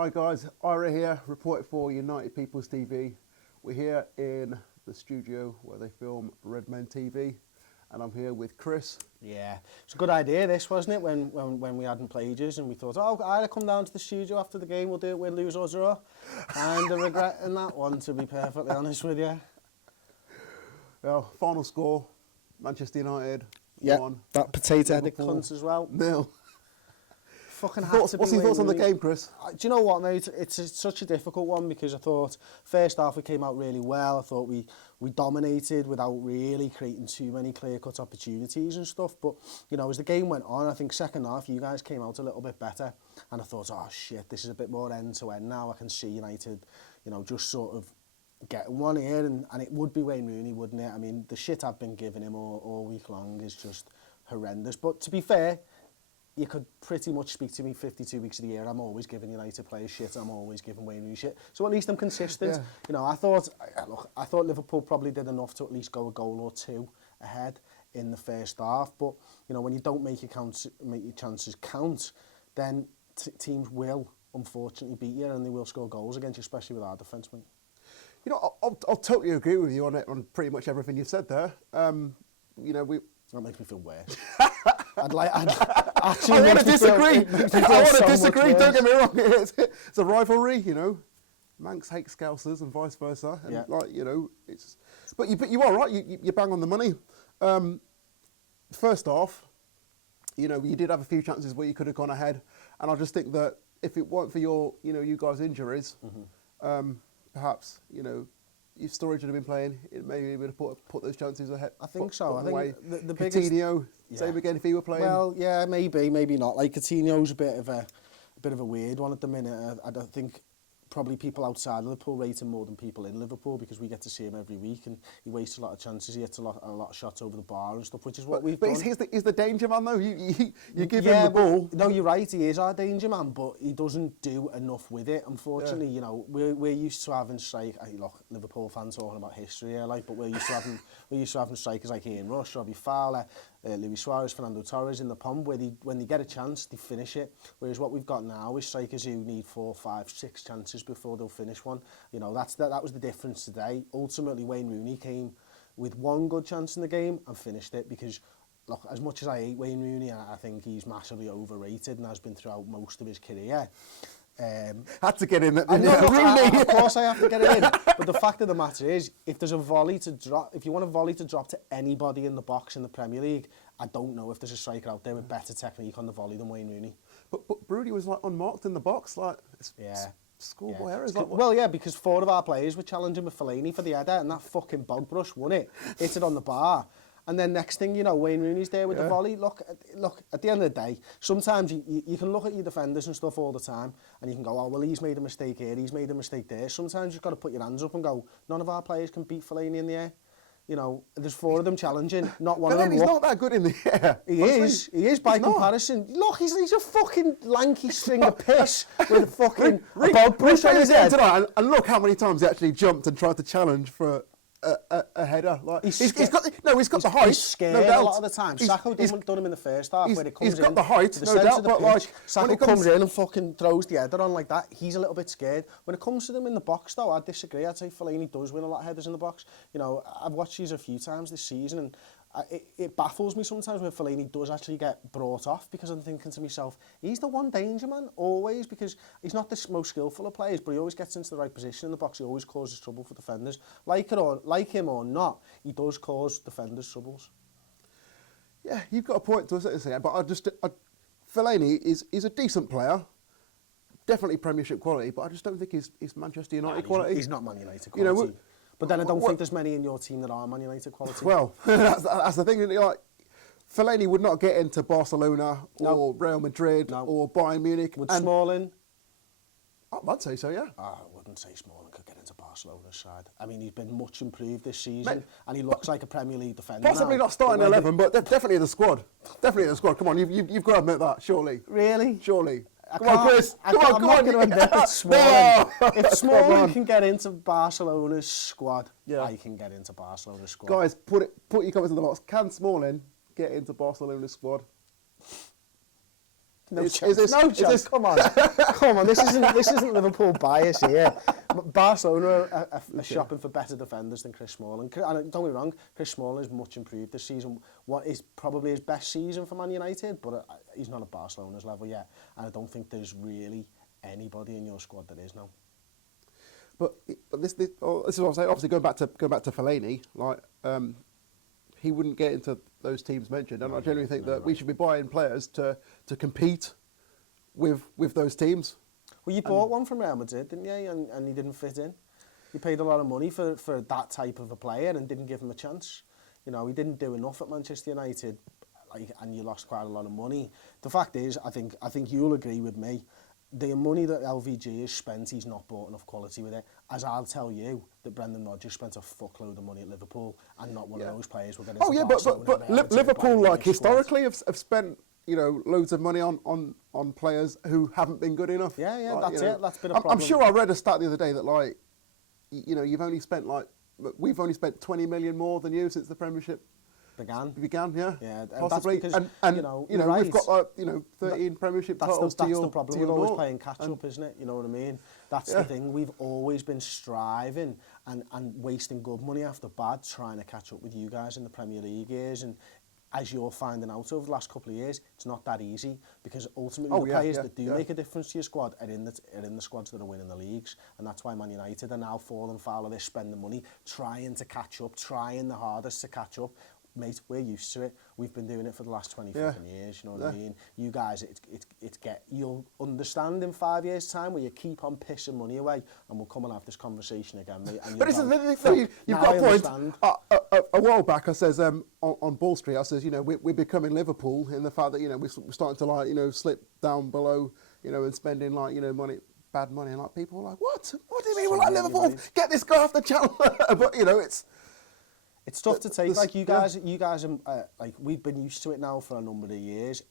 Hi guys, Irah here, reporting for United People's TV. We're here in the studio where they film RedMenTV, and I'm here with Chris. Yeah, it's a good idea this, wasn't it, when we hadn't played yous and we thought, oh, I'd come down to the studio after the game, we'll do it, win, lose or draw. And I'm regretting that one, to be perfectly honest with you. Well, final score, Manchester United, 1. That potato-headed Liverpool, cunt as well. 0. Fucking What's your thoughts on the game, Chris? Do you know what, mate? It's such a difficult one because I thought first half we came out really well. I thought we dominated without really creating too many clear-cut opportunities and stuff. But, you know, as the game went on, I think second half you guys came out a little bit better. And I thought, oh, shit, this is a bit more end-to-end now. I can see United, you know, just sort of getting one here. And it would be Wayne Rooney, wouldn't it? I mean, the shit I've been giving him all week long is just horrendous. But to be fair, you could pretty much speak to me 52 weeks of the year. I'm always giving United players shit. I'm always giving Wayne Rooney shit. So at least I'm consistent. Yeah. You know, I thought Liverpool probably did enough to at least go a goal or two ahead in the first half. But you know, when you don't make your chances count, then teams will unfortunately beat you and they will score goals against you, especially with our defence, mate. You know, I'll totally agree with you on pretty much everything you've said there. You know, that makes me feel worse. I want to disagree. Don't get me wrong. It's a rivalry, you know. Manx hate Scousers and vice versa. And like, you know, but you are right. You bang on the money. First off, you know, you did have a few chances where you could have gone ahead, and I just think that if it weren't for you guys' injuries, perhaps, you know, if Sturridge had been playing, it maybe would have put those chances ahead. I think so. I think the biggest... Coutinho, same again if he were playing. Well, yeah, maybe not. Like, Coutinho's a bit of a weird one at the minute. I don't think probably people outside Liverpool rate him more than people in Liverpool because we get to see him every week and he wastes a lot of chances. He hits a lot of shots over the bar and stuff, which is what we've done. But he's the danger man, though. You give him the ball. No, you're right. He is our danger man, but he doesn't do enough with it. Unfortunately, you know, we're used to having look, Liverpool fans talking about history here, like, but we're used to having strikers like Ian Rush, Robbie Fowler, Luis Suarez, Fernando Torres in the pond, where when they get a chance, they finish it. Whereas what we've got now is strikers who need 4, 5, 6 chances before they'll finish one. You know, that was the difference today. Ultimately, Wayne Rooney came with one good chance in the game and finished it because, look, as much as I hate Wayne Rooney, I think he's massively overrated and has been throughout most of his career. Had to get in it. Of course I have to get it in. But the fact of the matter is, if there's a volley to drop, if you want a volley to drop to anybody in the box in the Premier League, I don't know if there's a striker out there with better technique on the volley than Wayne Rooney. But Brody was like unmarked in the box, like schoolboy errors. Like, well, yeah, because 4 of our players were challenging with Fellaini for the header, and that fucking bog brush won it. Hit it on the bar. And then next thing you know, Wayne Rooney's there with the volley. Look, at the end of the day, sometimes you can look at your defenders and stuff all the time and you can go, oh, well, he's made a mistake here, he's made a mistake there. Sometimes you've got to put your hands up and go, none of our players can beat Fellaini in the air. You know, there's 4 of them challenging, not one of them. He's not that good in the air. He is by comparison. Look, he's a fucking lanky string of piss with a fucking bog brush on his head. And look how many times he actually jumped and tried to challenge for a header. Like he's got the height. He's scared a lot of the time. Sacco done him in the first half when it comes in. He's got the height, no doubt, but like Sacco comes in and fucking throws the header on like that. He's a little bit scared. When it comes to them in the box, though, I disagree. I'd say Fellaini does win a lot of headers in the box. You know, I've watched these a few times this season, and it baffles me sometimes when Fellaini does actually get brought off because I'm thinking to myself, he's the one danger man always because he's not the most skillful of players, but he always gets into the right position in the box. He always causes trouble for defenders. Like him or not, he does cause defenders troubles. Yeah, you've got a point to a certain extent, but Fellaini is a decent player. Definitely Premiership quality, but I just don't think he's Manchester United quality. He's not Man United quality. You know, but then I don't think there's many in your team that are Man United quality. Well, that's the thing. Like, Fellaini would not get into Barcelona or Real Madrid or Bayern Munich. Would Smalling? I'd say so, yeah. I wouldn't say Smalling could get into Barcelona's side. I mean, he's been much improved this season, and he looks like a Premier League defender. Possibly not starting 11, but definitely in the squad. Definitely in the squad. Come on, you've got to admit that, surely. Really? Surely. Come on, Chris. I'm not going to admit that Smalling. If Smalling can get into Barcelona's squad, I can get into Barcelona's squad. Guys, put your comments in the box. Can Smalling get into Barcelona's squad? No chance. Come on. This isn't Liverpool bias here. Barcelona are shopping for better defenders than Chris Smalling. And don't get me wrong, Chris Smalling is much improved this season. What is probably his best season for Man United, but he's not at Barcelona's level yet. And I don't think there's really anybody in your squad that is now. But this is what I'm saying. Obviously, going back to Fellaini, like he wouldn't get into those teams mentioned, and I genuinely think that we should be buying players to compete with those teams. Well, you bought one from Real Madrid, didn't you? And he didn't fit in. You paid a lot of money for that type of a player and didn't give him a chance. You know, he didn't do enough at Manchester United, and you lost quite a lot of money. The fact is, I think you'll agree with me. The money that LVG has spent, he's not bought enough quality with it. As I'll tell you, that Brendan Rodgers spent a fuckload of money at Liverpool, and not one of those players will get into Barcelona. But Liverpool, like historically, have spent loads of money on players who haven't been good enough. Yeah, like, that's it. That's been a problem. I'm sure I read a stat the other day that you've only spent we've only spent 20 million more than you since the Premiership began, yeah, possibly. Because, and right. we've got 13 Premiership titles. That's the problem. We're always playing catch up, isn't it? You know what I mean? That's the thing. We've always been striving and wasting good money after bad, trying to catch up with you guys in the Premier League years. And as you're finding out over the last couple of years, it's not that easy, because ultimately the players that do make a difference to your squad are in the squads that are winning the leagues, and that's why Man United are now falling foul of this spending money, trying to catch up, trying the hardest to catch up. Mate, we're used to it. We've been doing it for the last 20 fucking years, you know what I mean? You guys, you'll understand in 5 years' time where you keep on pissing money away, and we'll come and have this conversation again, mate. And but you've got a point. A while back, I says, on Ball Street, I says, we're becoming Liverpool in the fact that, we're starting to, slip down below, and spending, bad money. And, people are like, what? What do you mean we're like Liverpool? Get this guy off the channel. But, it's tough to take. You guys are we've been used to it now for a number of years,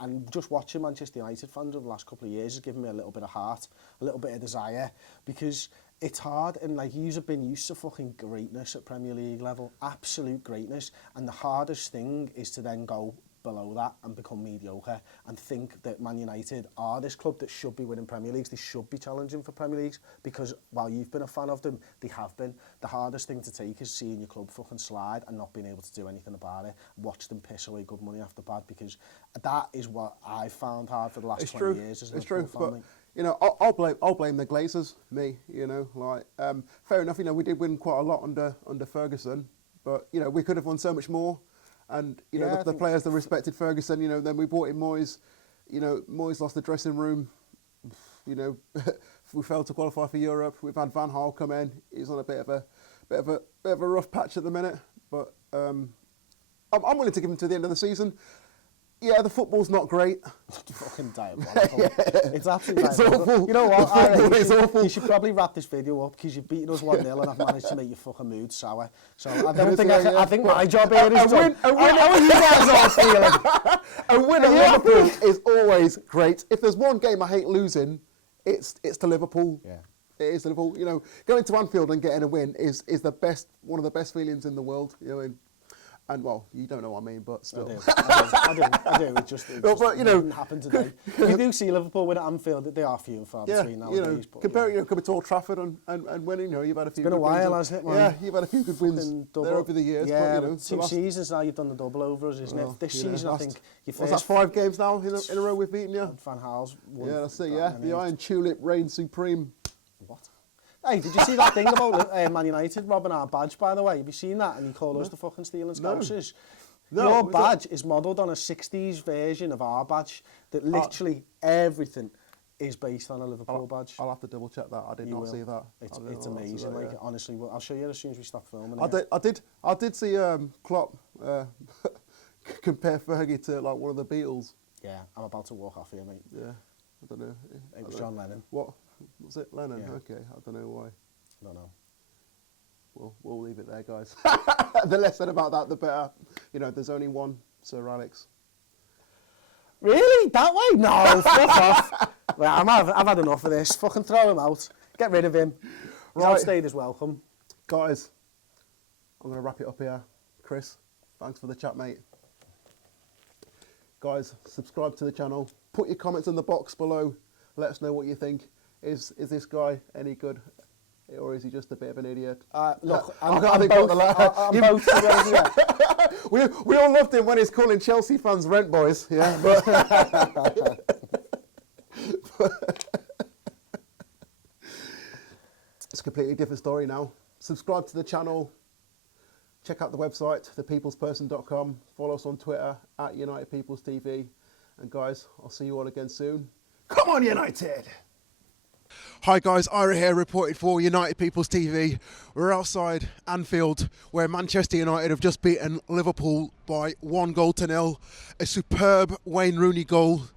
and just watching Manchester United fans over the last couple of years has given me a little bit of heart, a little bit of desire, because it's hard, and yous have been used to fucking greatness at Premier League level, absolute greatness, and the hardest thing is to then go below that and become mediocre and think that Man United are this club that should be winning Premier Leagues, they should be challenging for Premier Leagues, because while you've been a fan of them, they have been. The hardest thing to take is seeing your club fucking slide and not being able to do anything about it. Watch them piss away good money after bad, because that is what I've found hard for the last 20 years. It's true, but I'll blame the Glazers, me, fair enough, we did win quite a lot under Ferguson, but, we could have won so much more. And, the players that respected Ferguson, then we brought in Moyes. Moyes lost the dressing room. We failed to qualify for Europe. We've had Van Gaal come in. He's on a bit of a rough patch at the minute. But I'm willing to give him to the end of the season. Yeah, the football's not great. It's fucking diabolical. It's absolutely diabolical. Awful. You know what? You should probably wrap this video up, because you've beaten us 1-0 and I've managed to make your fucking mood sour. So I think my job here is done. How are you guys all feeling? A win at Liverpool is always great. If there's one game I hate losing, it's to Liverpool. Yeah. It is to Liverpool. Going to Anfield and getting a win is one of the best feelings in the world. And, well, you don't know what I mean, but still. I do. It just didn't happen today. You do see Liverpool win at Anfield, they are few and far between nowadays. Comparing coming to Old Trafford and winning, you've had a few good wins. It's been a while, hasn't it, man? Yeah, you've had a few good wins there over the years. Yeah, but, 2 seasons now you've done the double over us, isn't it? This season, I think, your first... Was that 5 games now in a row we've beaten you? Van Gaal's won. Yeah, that's it, yeah. The Iron Tulip reigns supreme. What? Hey, did you see that thing about Man United robbing our badge, by the way? Have you seen that? And he called us the fucking stealing scousers. No, your badge is modelled on a 60s version of our badge, that literally everything is based on a Liverpool badge. I'll have to double check that. I did not see that. It's amazing. Honestly, I'll show you as soon as we stop filming. I did see Klopp compare Fergie to one of the Beatles. Yeah, I'm about to walk off here, mate. Yeah, I don't know. It was John Lennon. What? Was it Lennon? Yeah. Okay, I don't know why. I don't know. Well, we'll leave it there, guys. The less said about that, the better. There's only one Sir Alex. Really? That way? No, fuck off. Well, I've had enough of this. Fucking throw him out. Get rid of him. He's outstayed his welcome. Guys, I'm going to wrap it up here. Chris, thanks for the chat, mate. Guys, subscribe to the channel. Put your comments in the box below. Let us know what you think. Is this guy any good? Or is he just a bit of an idiot? Look, I'm both, I'm both to be honest, yeah. we all loved him when he's calling Chelsea fans rent boys, yeah. It's a completely different story now. Subscribe to the channel. Check out the website, thepeoplesperson.com. Follow us on Twitter @UnitedPeoplesTV. And guys, I'll see you all again soon. Come on, United! Hi guys, Irah here, reported for United People's TV. We're outside Anfield, where Manchester United have just beaten Liverpool by 1-0. A superb Wayne Rooney goal.